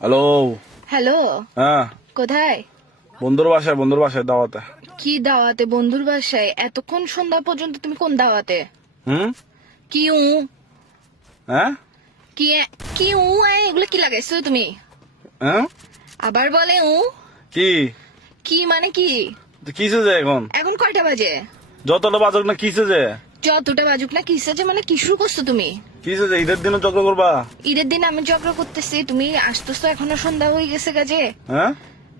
Hello. Hello. হ্যাঁ। কোথায়? বন্ধুর বাসায় বন্ধুর বাসায় দাওয়াতে। কি দাওয়াতে? বন্ধুর বাসায়? এতক্ষণ সন্ধ্যা পর্যন্ত তুমি কোন দাওয়াতে? হুম? কি উ? হ্যাঁ? কি কি উ এগুলো কি লাগাইছো তুমি? হ্যাঁ? আবার বলে উ। কি? কি মানে কি? তো কিসে যে এখন? এখন কয়টা বাজে? যতটা বাজুক না কিসে যে? যতটা বাজুক না কিসে যে মানে কি শুরু করছ তুমি? কিসে যে ঈদের দিনে চক্র করবা? ঈদের দিন আমি ঝগড়া করতেছি তুমি আসতেছো এখনও সন্ধ্যা হয়ে গেছে কাজে হ্যাঁ?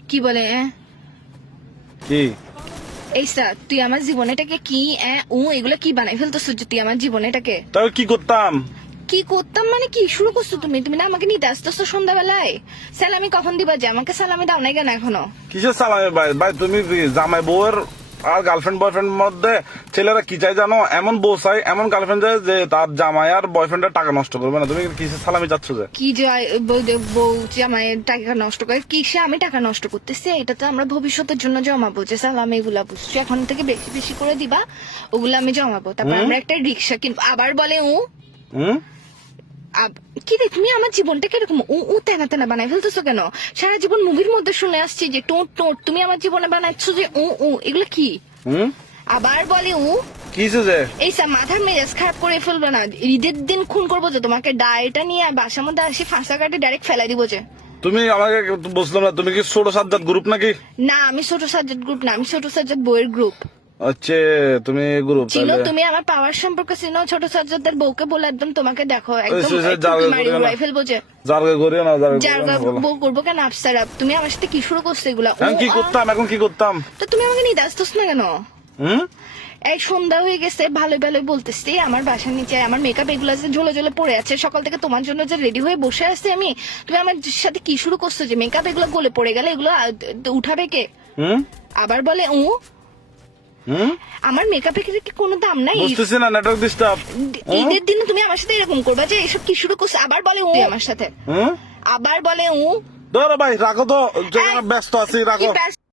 কি বলে এ? কি? এই স্যার তুই আমার জীবনেটাকে কি এ, উ এগুলো কি বানাই ফেলতেছো যে তুই আমার জীবনেটাকে? তবে কি করতাম? কি করতাম মানে কি? শুরু করছ তুমি তুমি না আমাকে নিতে আসতেছো সন্ধ্যাবেলায়? সালামি কখন দিবা যে? আমাকে সালামি দাও নাই কেন এখনও? কিসের সালামে ভাই? ভাই তুমি জামাই বউয়ের আর গার্লফ্রেন্ড বয়ফ্রেন্ড মধ্যে ছেলেরা কি চাই জানো? এমন বউ চাই এমন গার্লফ্রেন্ড চাই যে তার জামাই আর বয়ফ্রেন্ডের টাকা নষ্ট করবে না। তুমি কিসের সালামি যাচ্ছ যে? কি যে বউ বউ জামাইয়ের টাকা নষ্ট করে? কিসে আমি টাকা নষ্ট করতেছি? এটা তো আমরা ভবিষ্যতের জন্য জমাবো যে সালামি এগুলা বুঝছ? এখন থেকে বেশি বেশি করে দিবা ওগুলো আমি জমাবো। তারপর আমরা একটা রিক্সা কিনবো। আবার বলে ও হুম? কি রে তুমি আমার জীবনটা কীরকম উ উ তেনা তেনা বানাই ফেলতেছো কেন? সারা জীবন মুভির মধ্যে শুনে আসছি যে টোট টোট তুমি আমার জীবনে বানাচ্ছ যে উ উ এগুলো কি? আবার বলে উ। কিসে যে? এই স্যার মাথার মেজাজ খারাপ করে ফেলবে না। ঈদের দিন খুন করব যে তোমাকে ডায়েটা নিয়ে বাসার মধ্যে আসি ফাঁসা কাটে ডাইরেক্ট ফেলাই দিব যে। তুমি আমাকে বুঝলাম না তুমি কি ছোট সাজ্জাদ গ্রুপ নাকি? না আমি ছোট সাজ্জাদ গ্রুপ না আমি ছোট সাজ্জাদ বইয়ের গ্রুপ হচ্ছে তুমি গ্রুপ তাহলে তুমি আমার পাওয়ার সম্পর্কে চিনো ছোট সাজ্জাদের বউকে বলে একদম তোমাকে দেখো একদম সে একদম জারগা করিও না। জারগে। বউ করব কেন আপসার তুমি আমার সাথে কি শুরু করছ এগুলা? এখন কি করতাম এখন কি করতাম? তো তুমি আমাকে নিতে আসতেছ না কেন? হুম? এই সন্ধ্যা হয়ে গেছে ভালো ভালো বলতেছি আমার বাসার নিচে আমার মেকআপ এগুলো যে ঝোলে ঝোলে পড়ে আছে সকাল থেকে তোমার জন্য যে রেডি হয়ে বসে আছি আমি তুমি আমার সাথে কি শুরু করছ যে মেকআপ এগুলো গলে পড়ে গেলে এগুলো উঠাবে কে? আবার বলে হুম আমার মেকআপের কি কোনো দাম নাই? বুঝতেছি না নাটক ডিস্টার্ব ঈদের দিনে তুমি আমার সাথে এরকম করবা যে এসব কি শুরু করছ? আবার বলে ও আমার সাথে। আবার বলে ও ধরো ভাই রাখো তো ব্যস্ত আছি রাখো।